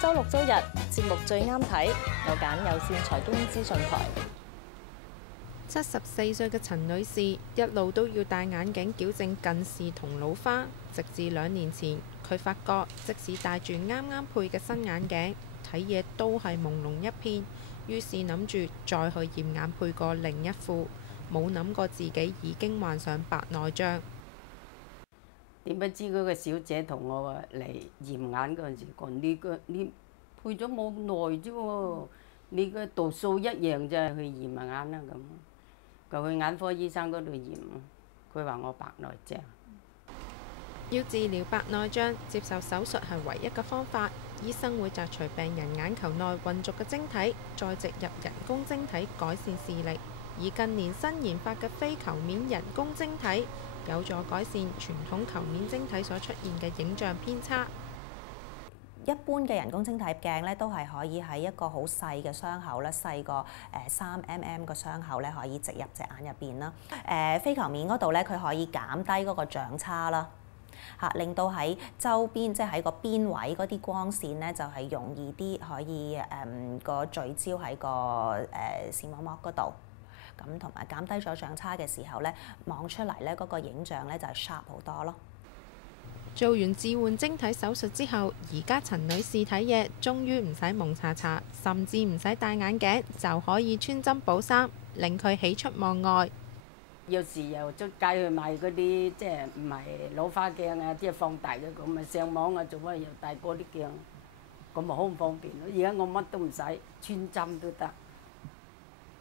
周六周日節目最啱睇，有揀有線財經資訊台。74歲嘅陳女士一路都要戴眼鏡矯正近視同老花，直至2年前，佢發覺即使戴住啱啱配嘅新眼鏡，睇嘢都係朦朧一片。於是諗住再去驗眼配過另一副，冇諗過自己已經患上白內障。點不知嗰個小姐同我嚟驗眼嗰陣時講：你配咗冇耐啫喎，你個度數一樣啫，去驗下眼啦咁。就去眼科醫生嗰度驗，佢話我白內障。要治療白內障，接受手術係唯一嘅方法。醫生會摘除病人眼球內混濁嘅晶體，再植入人工晶體改善視力。而近年新研發嘅非球面人工晶體，有助改善傳統球面晶體所出現嘅影像偏差。一般嘅人工晶體鏡咧，都係可以喺一個好細嘅傷口咧，細過3mm 個傷口咧，可以植入隻眼入邊啦。非球面嗰度咧，佢可以減低嗰個長差啦。令到喺周邊，即係喺個邊位嗰啲光線咧，就係容易啲可以個聚焦喺個視網膜嗰度，咁同埋減低咗長差嘅時候咧，望出嚟咧嗰個影像咧就係 sharp 好多咯。做完置換晶體手術之後，而家陳女士睇嘢終於唔使蒙查查，甚至唔使戴眼鏡就可以穿針補衫，令佢喜出望外。有時又出街去買嗰啲即係唔係老花鏡啊，即係放大嘅咁咪上網啊，做乜又戴嗰啲鏡，咁咪好唔方便咯。而家我乜都唔使，穿針都得。